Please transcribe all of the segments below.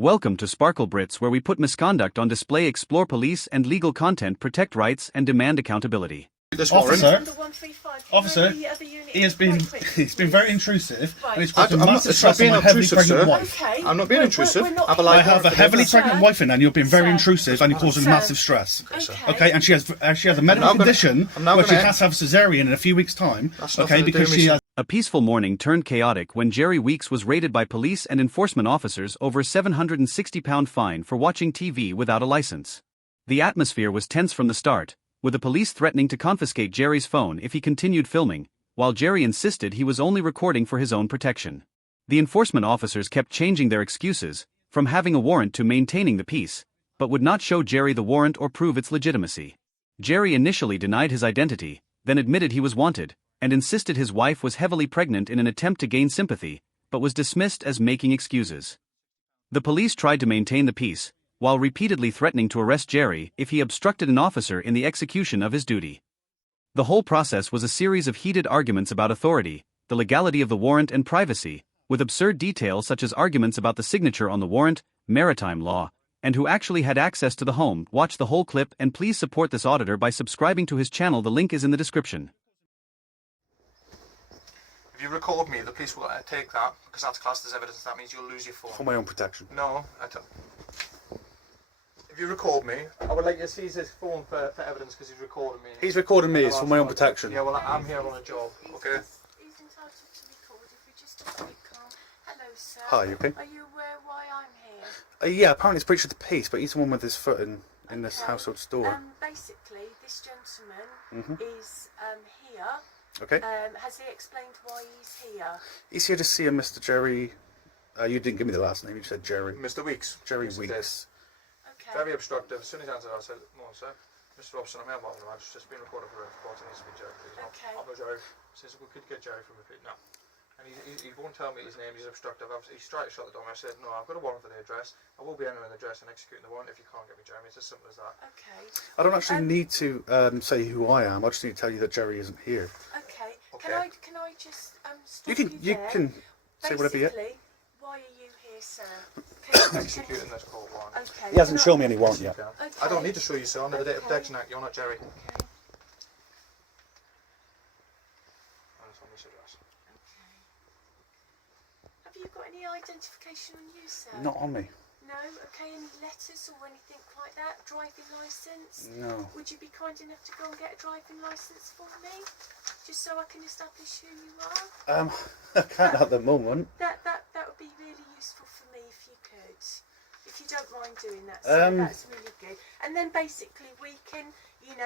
Welcome to Sparklebritts, where we put misconduct on display, explore police and legal content, protect rights and demand accountability. This Officer, he has been very intrusive, and it's causing I'm not, massive it's not stress on being my heavily intrusive, pregnant sir. wife. Okay. I'm not being intrusive. I have a heavily pregnant wife in there, and you're being very intrusive, and you're causing massive stress. Okay, and she has a medical condition where she has to have a cesarean in a few weeks' time. Okay, because she has. A peaceful morning turned chaotic when Jerry Weeks was raided by police and enforcement officers over a £760 fine for watching TV without a license. The atmosphere was tense from the start, with the police threatening to confiscate Jerry's phone if he continued filming, while Jerry insisted he was only recording for his own protection. The enforcement officers kept changing their excuses, from having a warrant to maintaining the peace, but would not show Jerry the warrant or prove its legitimacy. Jerry initially denied his identity, then admitted he was wanted, and insisted his wife was heavily pregnant in an attempt to gain sympathy, but was dismissed as making excuses. The police tried to maintain the peace, while repeatedly threatening to arrest Jerry if he obstructed an officer in the execution of his duty. The whole process was a series of heated arguments about authority, the legality of the warrant and privacy, with absurd details such as arguments about the signature on the warrant, maritime law, and who actually had access to the home. Watch the whole clip and please support this auditor by subscribing to his channel. The link is in the description. If you record me, the police will take that because that's classed as evidence. That means you'll lose your phone. For my own protection. No, I don't. If you record me, I would like you to seize his phone for evidence because he's recording me. He's recording me, it's for my own protection. Yeah, well, I'm here on a job, okay? He's entitled to record if we just have a quick call. Hello, sir. Hi, you okay? Are you aware why I'm here? Yeah, apparently it's breach of the peace, but he's the one with his foot in this household store. Basically, this gentleman is here. Okay. Has he explained why he's here? He's here to see a Mr. Jerry. You didn't give me the last name, you said Jerry. Mr. Weeks. Jerry Yes, Weeks. Okay. Very obstructive. As soon as he answered, I said, "No, sir. Mr. Robson, I'm here, Martin. It's just been recorded for reporting. It needs to be Jerry, please." Okay. I'm not Jerry. He says, "We could get Jerry from the feet." No. And he won't tell me his name. He's obstructive. He's tried to shut the door. I said, "No, I've got a warrant for the address. I will be entering the address and executing the warrant if you can't get me Jeremy." It's as simple as that. Okay. I don't actually need to say who I am. I just need to tell you that Jerry isn't here. Okay. Okay. Can I just stop You can say whatever you. Basically, why are you here, sir? Executing this court warrant. Okay. He hasn't shown me any warrant yet. Okay. I don't need to show you, sir. Under the Data Protection Act, you're not Jerry. Okay. And it's on this address. Okay. Have you got any identification on you, sir? Not on me. No? Okay, any letters or anything like that? Driving licence? No. Would you be kind enough to go and get a driving licence for me? Just so I can establish who you are? I can't at the moment. That would be really useful for me if you could. If you don't mind doing that, sir, that's really good. And then basically we can,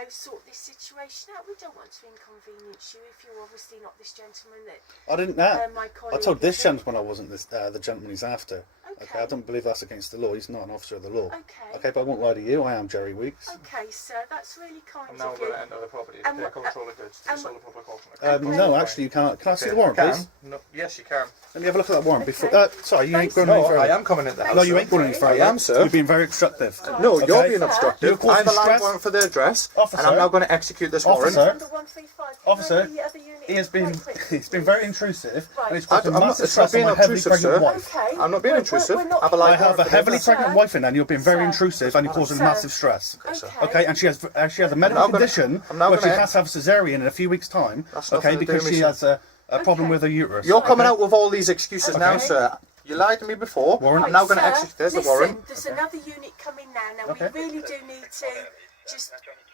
sort this situation out. We don't want to inconvenience you if you're obviously not this gentleman that I didn't. my I colleague told this is. gentleman I wasn't the gentleman he's after. Okay. I don't believe that's against the law. He's not an officer of the law. Okay. But I won't lie to you. I am Jerry Weeks. Okay, sir, that's really kind I'm now of going you. to enter the property. And Take what- control of goods. To sell the public auction. No, actually, you can't. Can I see the warrant, Can? please? No, yes, you can. Let me have a look at that warrant before. Okay. Sorry, you ain't going No, any further. I am coming into the house. No, you ain't sir. going any further. I am, sir. You're being very obstructive. No, Okay. you're being Sir. obstructive. You're causing I have a land stress. warrant for the address, Officer. and I'm now going to execute this warrant. Officer. Under 135. Officer, Can I have the other unit He has been quite quickly, he's been please? very intrusive, and it's I'm causing not, massive it's not stress on being my heavily obtrusive, pregnant sir. wife. Okay. I'm not being intrusive. We're not I have a I land have warrant a for the heavily address. pregnant wife in there, and you're being very Sir. intrusive, and you're causing Sir. massive stress. Okay. Okay, and she has a medical now gonna- condition I'm now where she gonna- has to have a cesarean in a few weeks' time. That's Okay, nothing to do because with she me, has a problem with her uterus. You're coming Okay? out with all these excuses now, Okay. sir. You lied to me before. Warrant. I'm now going to Sir, execute. There's the listen, warrant. There's another unit coming now. Now Okay. we really do need to just.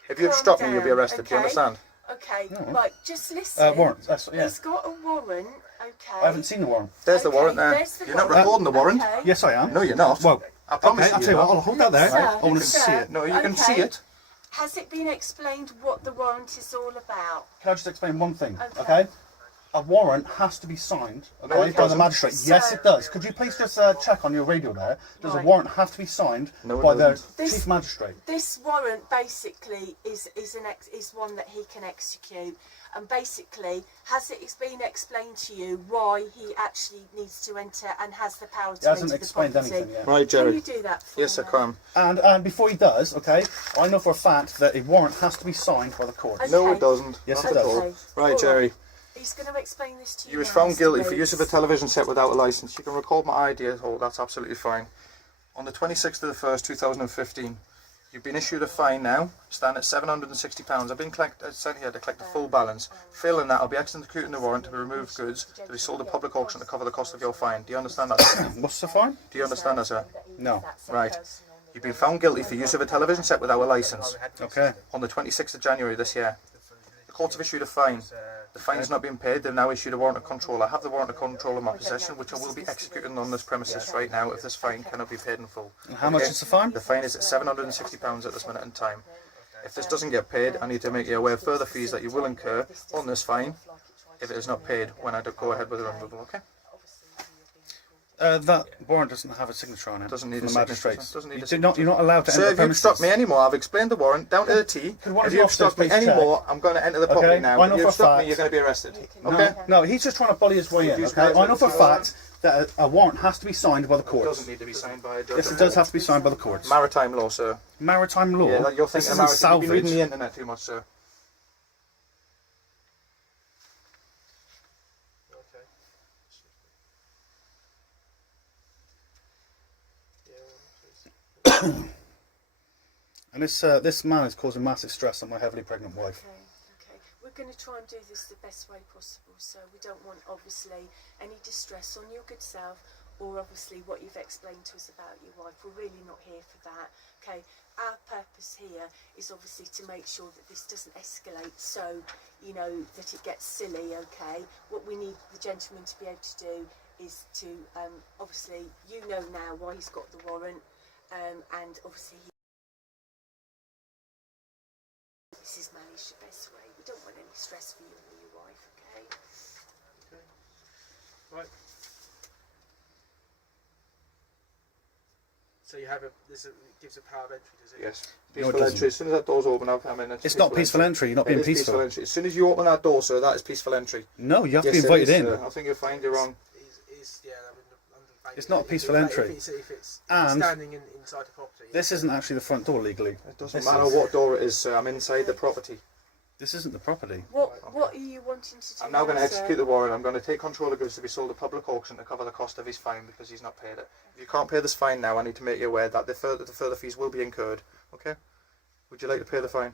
If you calm obstruct me, you'll be down, arrested. Do you okay? understand? Okay, right, just listen. Warrant. Yeah. He's got a warrant, okay. I haven't seen the warrant. There's the Okay, warrant there. there's the You're not warrant. recording the warrant. Okay. Yes, I am. No, you're not. Well, I promise okay, I'll you. tell you what. I'll hold that there. Sir, I want to sir, see it. No, you can okay. see it. Has it been explained what the warrant is all about? Can I just explain one thing? Okay. Okay. A warrant has to be signed No, by it the doesn't. magistrate. Sir. Yes, it does. Could you please just check on your radio there? Does a Right. warrant have to be signed No, it by the doesn't. chief magistrate? This warrant basically is one that he can execute, and basically has it been explained to you why he actually needs to enter and has the power to He hasn't enter the explained property? anything yet. Right, Can Jerry. you do that for Yes, I me? can. And before he does, okay, I know for a fact that a warrant has to be signed by the court. Okay. No, it doesn't. Yes, Not it at does. all. Okay. Right, All Jerry. He's going to explain this to you. You was now, found Mr. guilty for Bates. use of a television set without a licence. You can record my ID at all. That's absolutely fine. On the 26th of the 1st, 2015, you've been issued a fine now, stand at £760. I've been sent here to collect the full balance. Failing that, I'll be executing the warrant to remove goods to be sold at public auction to cover the cost of your fine. Do you understand that, sir? What's the fine? Do you understand that, sir? No. Right. You've been found guilty for use of a television set without a licence. Okay. On the 26th of January this year. The courts have issued a fine. The fine has not been paid. They've now issued a warrant of control. I have the warrant of control in my possession, which I will be executing on this premises right now if this fine cannot be paid in full. And how much is the fine? The fine is at £760 at this minute in time. If this doesn't get paid, I need to make you aware of further fees that you will incur on this fine if it is not paid when I go ahead with the removal, okay? That warrant doesn't have a signature on it. Doesn't need from a the signature. magistrates. Doesn't need a You're signature. not allowed to enter Sir, the if you've premises. stopped me anymore, I've explained the warrant down to the T. If you've stopped me anymore, I'm going to enter the property now. I know If for you've a stopped fact- me, you're going to be arrested. Okay? No, he's just trying to bully his way in. Okay? I know for a fact that a warrant has to be signed by the It courts. doesn't need to be signed by a judge. Yes, it does have to be signed by the courts. Maritime law, sir. Maritime law? Yeah, you're This thinking isn't maritime. You've salvage. been reading the internet too much, sir. And this man is causing massive stress on my heavily pregnant wife. Okay. We're going to try and do this the best way possible, so we don't want, obviously, any distress on your good self, or obviously what you've explained to us about your wife. We're really not here for that. Okay. Our purpose here is obviously to make sure that this doesn't escalate, so you know that it gets silly. Okay. What we need the gentleman to be able to do is to obviously, you know now why he's got the warrant, and obviously this is managed the best way. We don't want any stress for you or your wife. Okay. Right. So you have it gives a power of entry, does it? Yes. No, it Peaceful doesn't. entry. As soon as that door's open, I'll come in. It's not peaceful entry. You're not being It is peaceful. entry. As soon as you open that door, sir, that is peaceful entry. No, you have to Yes, be it invited is, in. sir. I think you'll find you're wrong. Yeah, I mean, London Bank, It's not a peaceful if entry. If it's And standing inside the property. This isn't actually the front door legally. It doesn't This matter is- what door it is, sir. I'm inside the property. This isn't the property. What are you wanting to do? I'm now going to sir? execute the warrant. I'm going to take control of goods to be sold at public auction to cover the cost of his fine because he's not paid it. If you can't pay this fine now, I need to make you aware that the further fees will be incurred. Okay? Would you like to pay the fine?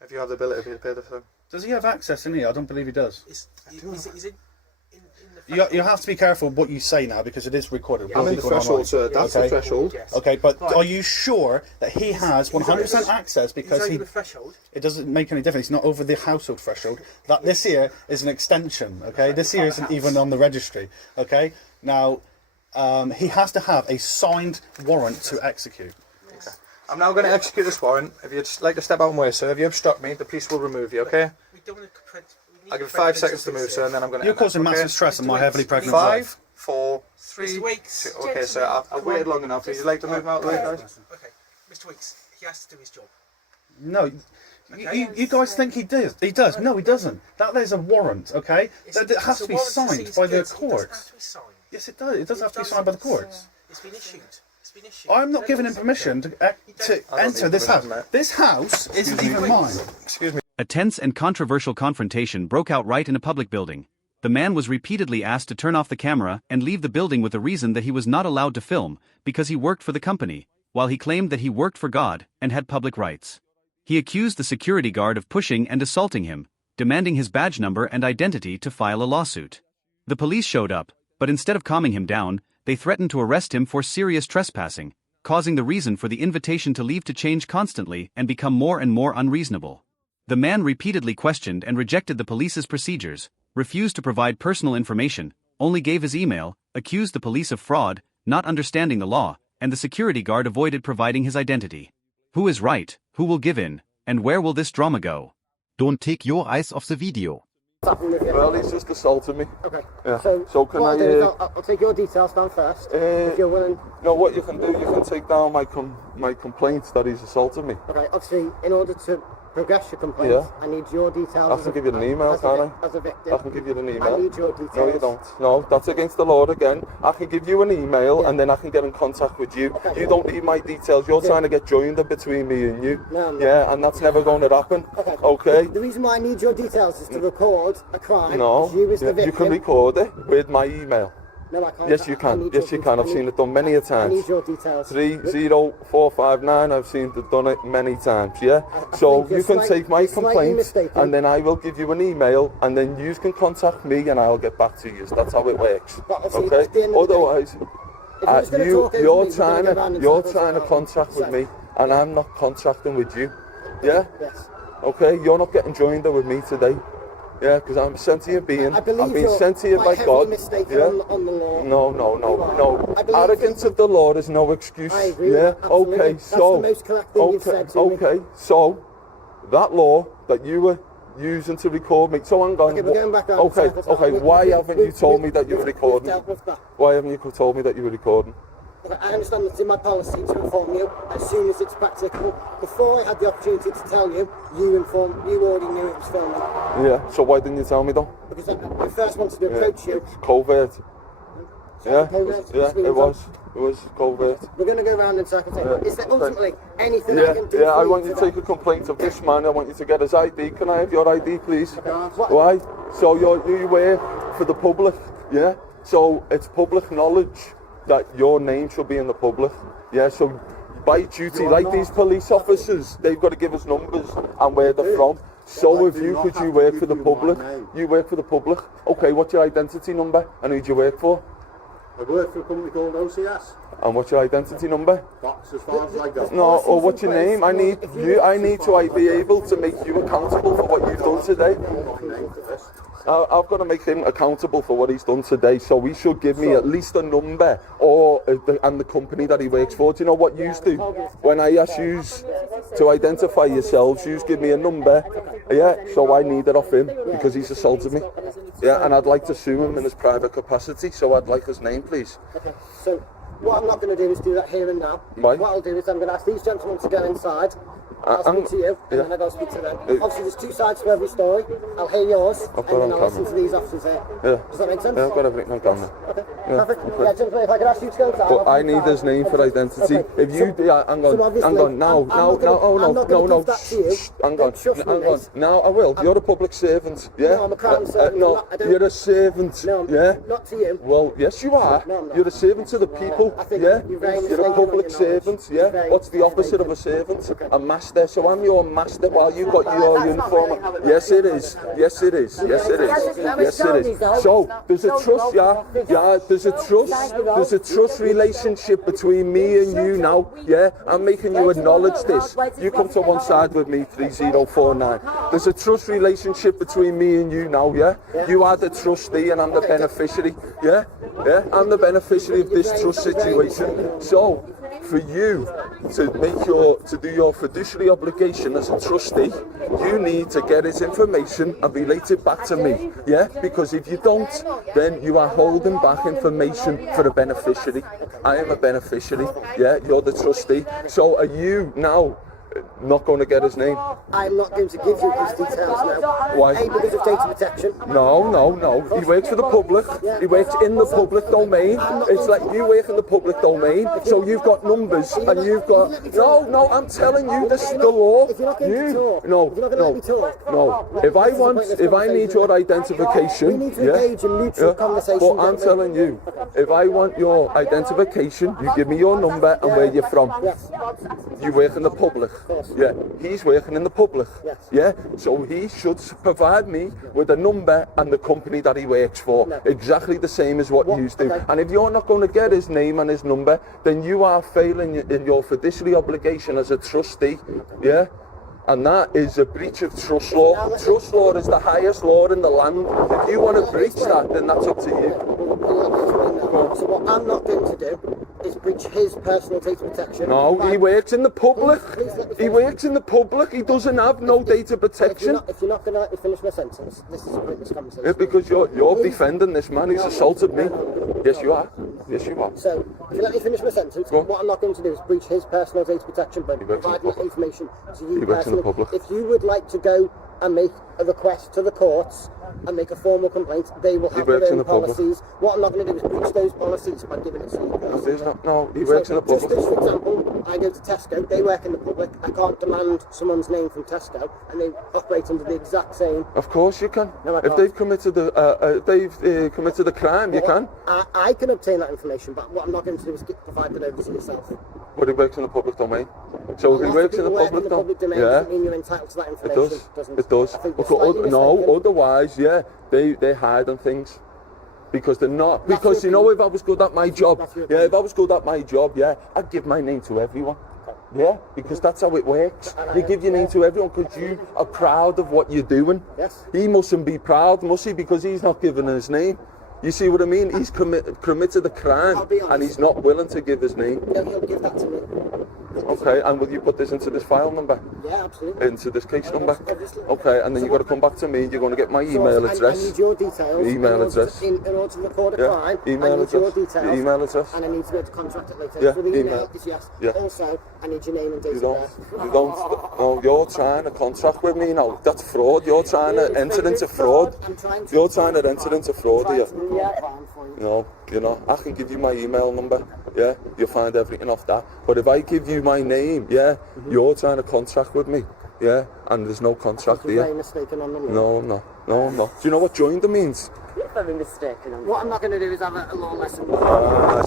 If you have the ability to pay the fine. Does he have access in here? I don't believe he does. Is it in the You have to be careful what you say now because it is recorded. I'm in the threshold, sir. That's the threshold. Yes. Okay, but Right. are you sure that he has 100% access because He's he? over the threshold. It doesn't make any difference. He's not over the household threshold. That this here is an extension. Okay, this here isn't even on the registry. Okay, now he has to have a signed warrant to execute. Okay. I'm now going to execute this warrant. If you'd like to step out and way, sir. If you obstruct me, the police will remove you. Okay? We don't want to. I'll give you 5 seconds to move, sir, and then I'm going to. You're causing massive stress on my heavily pregnant wife. 5, 4, 3. Mr. Weeks. 2. Okay, sir. I've waited long enough. Would you like to move out of the way, guys? Okay, Mr. Weeks, he has to do his job. No. You guys think he does? He does. No, he doesn't. That is a warrant, okay? That has to be signed by the courts. Yes, it does. It does have to be signed by the courts. It's been issued. It's been issued. I'm not giving him permission to enter this house. This house isn't even mine. Excuse me. A tense and controversial confrontation broke out right in a public building. The man was repeatedly asked to turn off the camera and leave the building with the reason that he was not allowed to film because he worked for the company, while he claimed that he worked for God and had public rights. He accused the security guard of pushing and assaulting him, demanding his badge number and identity to file a lawsuit. The police showed up, but instead of calming him down, they threatened to arrest him for serious trespassing, causing the reason for the invitation to leave to change constantly and become more and more unreasonable. The man repeatedly questioned and rejected the police's procedures, refused to provide personal information, only gave his email, accused the police of fraud, not understanding the law, and the security guard avoided providing his identity. Who is right, who will give in, and where will this drama go? Don't take your eyes off the video. Well, he's just assaulted me. Okay. Yeah. So can what I? I'll do is I'll take your details down first. If you're willing. No, what you can do, you can take down my complaints that he's assaulted me. Okay. Obviously, in order to progress your complaint, Yeah. I need your details. I can give you an email, can't I? As a victim. I can give you an email. I need your details. No, you don't. No, that's against the law again. I can give you an email and then I can get in contact with you. Okay. You don't need my details. You're trying to get joined in between me and you. No, I'm not. Yeah, and that's never going to happen. Okay? The reason why I need your details is to record a crime. No, You as the you victim. can record it with my email. No, I can't. Yes, you I can. need Yes, your you can. I've details. seen it done many a I times. need your details. 30459. I've seen it done it many times. Yeah. I So think you're you can take my you're slightly complaint, mistaken. and then I will give you an email, and then you can contact me, and I'll get back to you. That's how it works. But see, Okay. at the end of the day, Otherwise, if you're just gonna talk over you're me, we're trying gonna go round to in you're circles trying to about contract with it. me, and I'm not contracting with you. Yeah. Yes. Okay. You're not getting joined with me today. Yeah, because I'm a sentient being. I believe I've been you're sent here by quite God. heavily mistaken Yeah. on the law. No. I believe Arrogance that- of the law is no excuse. I agree with Yeah. that, absolutely. Okay. That's So. the most correct thing you've said to me. Okay. So, that law that you were using to record me. So hang on. Okay, we're going back round in Okay. circles now. Okay. Why haven't you told me that you were we've recording? dealt with that. Why haven't you told me that you were recording? Okay, I understand it's in my policy to inform you as soon as it's practicable. Before I had the opportunity to tell you, you already knew it was filming. Yeah. So why didn't you tell me though? Because I first wanted to approach you. It's covert. Yeah. Covert, Yeah. screen It time. was. It was covert. We're going to go round in circles. Yeah. Is there ultimately anything I Yeah, can do yeah, for I want you to today? take a complaint of this man. I want you to get his ID. Can I have your ID, please? What? Why? So you work for the public, yeah? So it's public knowledge that your name should be in the public, yeah? So by duty, like these police officers, they've got to give us numbers and where they're from. So if you, could you work for the public? You work for the public. Okay, what's your identity number and who do you work for? I work for a company called OCS. And what's your identity number? That's as far as I go. No, or what's your name? I need to be able to make you accountable for what you've done today. I've got to make him accountable for what he's done today, so he should give me at least a number and the company that he works for. Do you know what you do? When I ask you to identify yourselves, you give me a number, yeah, so I need it off him because he's assaulted me. Yeah, and I'd like to sue him in his private capacity, so I'd like his name, please. Okay, so what I'm not going to do is do that here and now. Why? What I'll do is I'm going to ask these gentlemen to go inside. I'll speak to you, and then I'll go speak to them. Obviously, there's two sides to every story. I'll hear yours, and then I'll listen to these officers here. Yeah. Does that make sense? Yeah, I've got everything on camera. Okay, Yeah, perfect. okay. Yeah, gentlemen, if I could ask you to go inside. But I'll I come need inside. his name for identity. Okay. If you do, hang on, obviously, hang on, now, I'm not gonna give that to you. hang Don't on, trust me, hang on. mate. Now I will. You're a public servant, yeah? No, I'm a crown servant. No, I don't- you're a servant, No, yeah? not to you. Well, yes, you are. No, I'm not. You're a servant to the people, I think yeah? you're very You're a mistaken public on your knowledge. servant, You're yeah? very What's the opposite of a servant? A master. So I'm your master while you got your uniform on. Yes, it is. Yes, it is. Yes, it is. Yes, it is. So there's a trust, yeah. There's a trust relationship between me and you now, yeah. I'm making you acknowledge this. You come to one side with me, 3049. There's a trust relationship between me and you now, yeah. You are the trustee and I'm the beneficiary, yeah. Yeah, I'm the beneficiary of this trust situation. So for you to do your fiduciary obligation as a trustee, you need to get his information and relate it back to me, yeah? Because if you don't, then you are holding back information for a beneficiary. I am a beneficiary, yeah? You're the trustee. So are you now not going to get his name? I'm not going to give you his details now. Why? A, because of data protection. No. He works for the public. He works in the public domain. It's like you work in the public domain, so you've got numbers and you've got... No, I'm telling you, this is the law. If you're not going to talk, No. if you're not going to let me talk. No. If I need your identification... We need to engage in mutual conversation. But I'm telling you, if I want your identification, you give me your number and where you're from. Yes. You work in the public. Yeah, he's working in the public. Yes. Yeah, so he should provide me with a number and the company that he works for. No. Exactly the same as what you do. Okay. And if you're not going to get his name and his number, then you are failing in your fiduciary obligation as a trustee. Yeah. And that is a breach of trust law. Trust law is the highest law in the land. If you want to breach that, then that's up to you. So what I'm not going to do is breach his personal data protection. No, he works in the public. Please let me He finish. works in the public. He doesn't have no data protection. If you're not going to let me finish my sentence, this is a pointless conversation. Yeah, because you're defending this man who's assaulted me. Yes, you are. Yes, you are. So, if you let me finish my sentence, Go on. what I'm not going to do is breach his personal data protection by He works in the providing that public. information to you He works in the personally. public. If you would like to go and make a request to the courts and make a formal complaint, they will have works their in own the public. policies. What I'm not going to do is breach those policies by giving it to you. There's no, he works in the public. Just for example, I go to Tesco, they work in the public, I can't demand someone's name from Tesco, and they operate under the exact same... Of course you can. No, I If can't. they've committed committed a crime, you can. I can obtain that information, but what I'm not going to do is provide it over to yourself. But he works in the public domain. So if he works in the public domain, yeah, doesn't mean you're entitled to that it information. does. Doesn't. It does. I think Because you're slightly mistaken. Otherwise, yeah, they hide on things. Because they're not. Because you know, if I was good at my job, if I was good at my job, I'd give my name to everyone. Yeah, because that's how it works. You give your name to everyone because you are proud of what you're doing. Yes. He mustn't be proud, must he? Because he's not giving his name. You see what I mean? He's committed a crime and he's not willing to give his name. No, he'll give that to me. Okay, and will you put this into this file number? Yeah, absolutely. Into this case number? Obviously. Okay, and then you've got to come back to me. You're going to get my email I address. need your details. Email address. In order to record a Yeah, crime, email I need your address. details. Email address. And I need to be able to contract it later. Yeah, So the email email. is yes. Yeah. Also, I need your name and date You of don't, birth. you don't, no, you're trying to contract with me now. That's fraud. You're trying to enter into fraud. You're trying to enter into fraud here. No, you're not. I can give you my email number. Yeah, you'll find everything off that. But if I give you my name, you're trying to contract with me. Yeah, and there's no contract You're here. very mistaken on the law. No, I'm not. No, I'm not. Do you know what joinder means? You're very mistaken on what I'm not going to do is have a law lesson.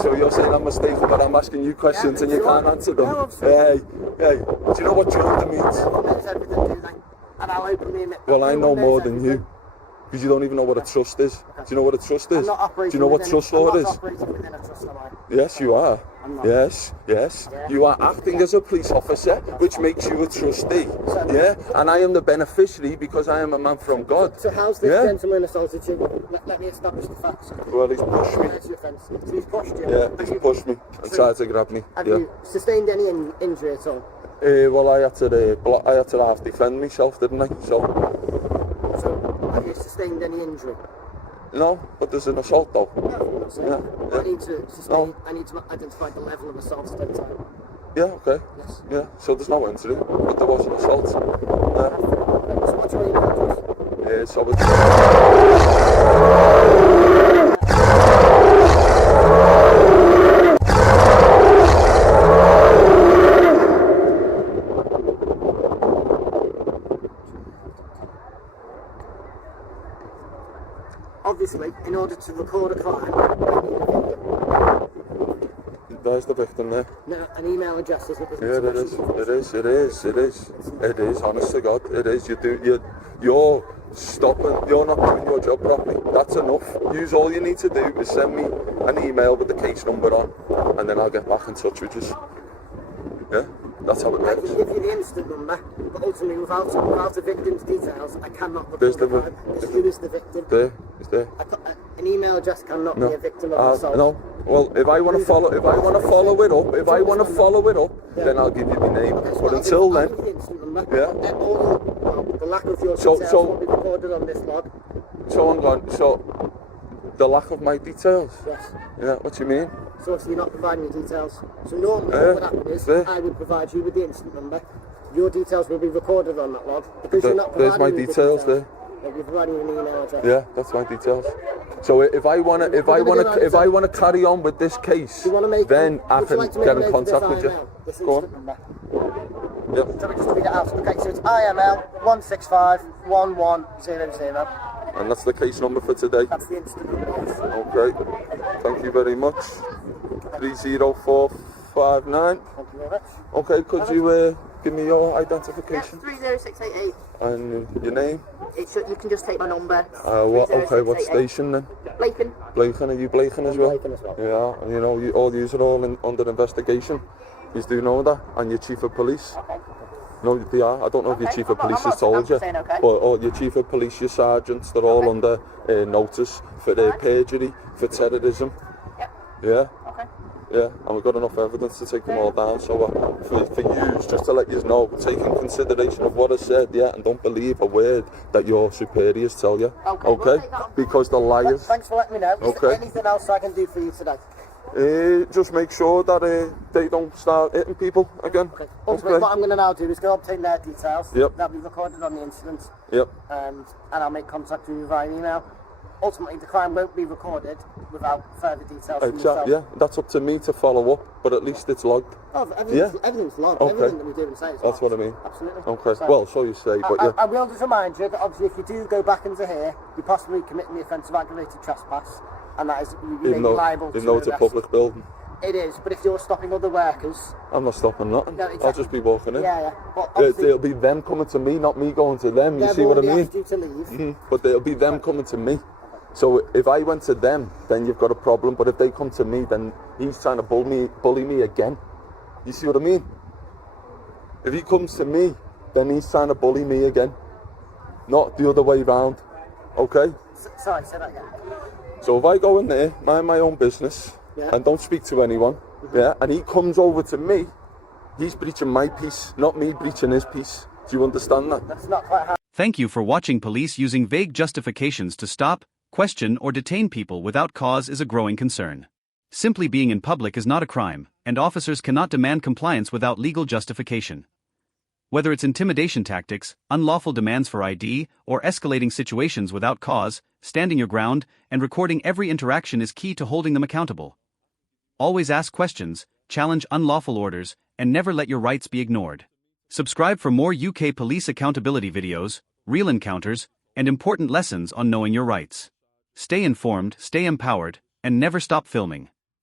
So you're saying I'm mistaken, but I'm asking you questions and you can't answer them. No, Hey, do you know what joinder means? Comments everything, do they? And I'll openly admit that. Well, I know Everyone more knows than everything. you. Because you don't even know what a trust is. Do you know what a trust is? I'm not Do operating you know what within- trust I'm law not is? operating within a trust, am I? Yes, you are. I'm not. Yes. You are acting as a police officer, which makes you a trustee. Yeah, and I am the beneficiary because I am a man from God. So how's this Yeah. gentleman assaulted you? Let me establish the facts. Well, he's pushed me. Where's your offence? So he's pushed you? Yeah, he's pushed me and tried to grab me. Have Yeah. you sustained any injury at all? Well, I had to half defend myself, didn't I? So Have you sustained any injury? no, but there's an assault though. No, I'm not saying. Yeah. I need to sustain. No. I need to identify the level of assault at the time. Yeah, okay. Yes. Yeah, so there's no injury, but there was an assault. Yeah. So what's your email address? So it's... Obviously, in order to record a crime, I need a victim. There's the victim there. No, an email address isn't. Yeah, it is, honest to God, it is. You're stopping, you're not doing your job properly. That's enough. All you need to do is send me an email with the case number on, and then I'll get back in touch with you. Yeah, that's how it I can works. give you the instant number, but ultimately without the victim's details, I cannot record There's a the crime. It's who is the victim. Is there? An email address cannot be a victim of assault. No. Well, if I want to follow it up, then I'll give you my name. But until then, I'll give you the instant number. Yeah. The lack of your So- details so- will be recorded on this log. so hang on. So the lack of my details. Yes. Yeah. What do you mean? So if you're not providing your details, so normally Yeah. what would happen is Yeah. I would provide you with the instant number. Your details will be recorded on that log because you're not There's providing my me the details there. You're providing an email address. Yeah, that's my details. So if I wanna carry on with this case, Do you want to make? then I would you can like to make get a in note of this contact with you. IML, this Go instant on. number? Yep. Shall we just read it out? Okay, so it's IML 1651100. And that's the case number for today. That's the instant number. Yes. Okay. Thank you very much. 30459. Thank you very much. Okay, could you give me your identification 30688. and your name? You can just take my number. What 30688. station then? Blaken. Blaken, are you Blaken as well? Blaken as well. Yeah, and all yous are all under investigation. You do know that? And your chief of police? No, they are. I don't know if your chief of police has told you. But all your chief of police, your sergeants, they're all under notice for perjury, for terrorism. Yeah? Yeah, and we've got enough evidence to take them all down. So for you, just to let you know, take in consideration of what I said, and don't believe a word that your superiors tell you. Okay? Because they're liars. Thanks for letting me know. Is there Okay. anything else I can do for you today? Just make sure that they don't start hitting people again. Okay. Ultimately, what I'm going to now do is go obtain their details. Yep. That'll be recorded on the incident. Yep. And I'll make contact with you via email. Ultimately, the crime won't be recorded without further details from yourself. Yeah, that's up to me to follow up, but at least it's logged. Oh, everything's logged. Okay. Everything that we do and say is That's logged. what I mean. Absolutely. Okay. So, Well, so you say, but yeah. I will just remind you that obviously if you do go back into here, you're possibly committing the offence of aggravated trespass, and that is you may be liable to even though it's a arrest. public building. It is, but if you're stopping other workers... I'm not stopping nothing. No, exactly. I'll just be walking in. Yeah. Well, obviously, It'll be them coming to me, not me going to them. You see what I mean? asked you to leave. But it'll be them coming to me. So if I went to them, then you've got a problem. But if they come to me, then he's trying to bully me again. You see what I mean? If he comes to me, then he's trying to bully me again. Not the other way round. Okay? Sorry, say that again. So if I go in there, mind my own business, and don't speak to anyone, and he comes over to me, he's breaching my peace, not me breaching his peace. Do you understand that? That's not quite how... Thank you for watching. Police using vague justifications to stop, question, or detain people without cause is a growing concern. Simply being in public is not a crime, and officers cannot demand compliance without legal justification. Whether it's intimidation tactics, unlawful demands for ID, or escalating situations without cause, standing your ground and recording every interaction is key to holding them accountable. Always ask questions, challenge unlawful orders, and never let your rights be ignored. Subscribe for more UK police accountability videos, real encounters, and important lessons on knowing your rights. Stay informed, stay empowered, and never stop filming.